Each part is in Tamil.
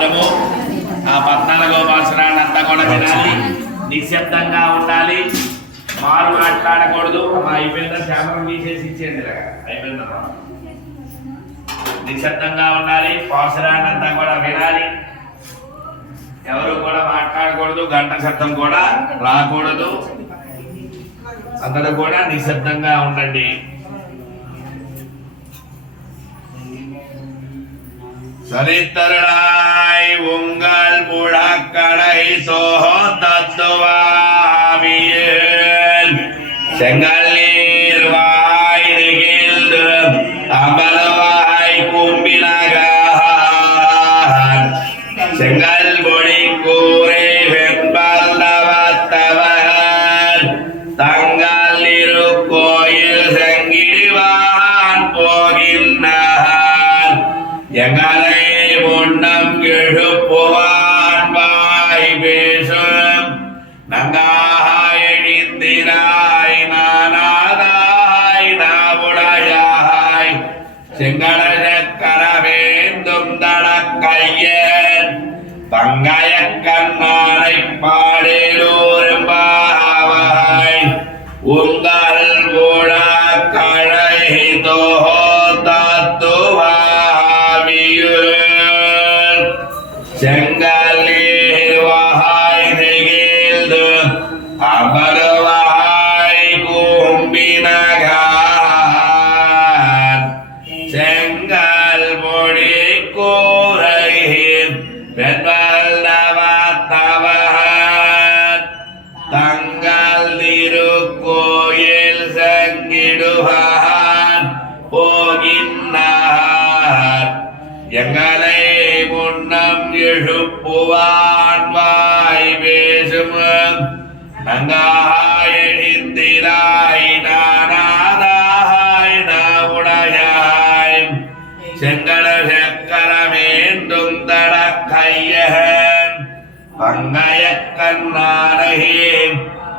సంవత్సరము ఆ 14వ సంవత్సరాన్ని అంతా కూడా వినాలి, నిశ్శబ్దంగా ఉండాలి, మారు మాట్లాడకూడదు. అయిపోయిందా? శ్యామరం తీసేసి ఇచ్చేయండి, అయిపోయిందా? నిశ్శబ్దంగా ఉండాలి, సంవత్సరాన్ని అంతా కూడా వినాలి, ఎవరు కూడా మాట్లాడకూడదు, గంట శబ్దం కూడా రాకూడదు, అందరూ కూడా నిశ్శబ్దంగా ఉండండి. சரித்தரனாய் உங்கள் புழக்கடை சோதத்துவாவியல் செங்கல் நீர் வாய் நெகிழ்ந்து அமலவாய் கும்பினகான் செங்கல் பொடி கூரை வெண்பல் நவத்தவர் தங்கள் இரு கோயில் செங்கிடுவான் போகின்றான் எங்களை முன்னம் எழுப்புவான் வாய் பேசும் நங்காய் எழுந்திராய் நானாதாய் நாவுடையாய் செங்கட சக்கரவேந்தும் தடக்கையன் பங்காய கண்ணானை பாடலூரும் பாவாய் உங்கள் ஊழா கழை தோத்துவா செங்கல் நீர் வாய் நெகிழ்ந்து அமர்வாய் கூம்பினகான் செங்கல் பொடி கூரை வெண்பல் நவத்தவர் தங்கள் திருக்கோயில் செங்கிடுவான் போகின்றார் எங்களை முன்னம் எழுப்புவான் வாய் பேசும் நங்காய் எழுந்திராய் நானாதாய் நாவுடையாய் செங்கட சக்கரமேந்தும் தடக்கையன் பங்காய கண்ணானகே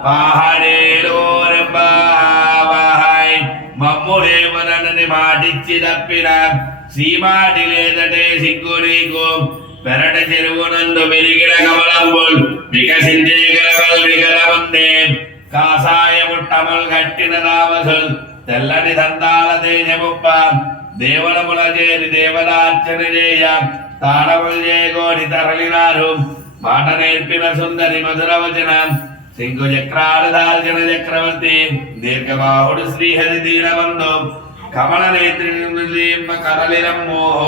பாடலூரும் பாவாய் మమ్ములేవనని మాటిచ్చి తప్పిన సీమాటి లేదటే సిగ్గు నీకు పెరట చెరువునందు మెరిగిన కమలంబుల్ వికసించే గలవల్ విగలముందే కాసాయముట్టమల్ కట్టిన రామసుల్ తెల్లని దంతాల తేజముప్ప దేవనముల చేరి దేవదార్చన చేయ తాళములు చేగోడి తరలినారు మాట నేర్పిన సుందరి మధుర వచనం సింగు చక్రాలు దాల్చిన చక్రవర్తి దీర్ఘబాహుడు శ్రీహరి దీనబంధు కమల నేత్రి కరలిరం మోహ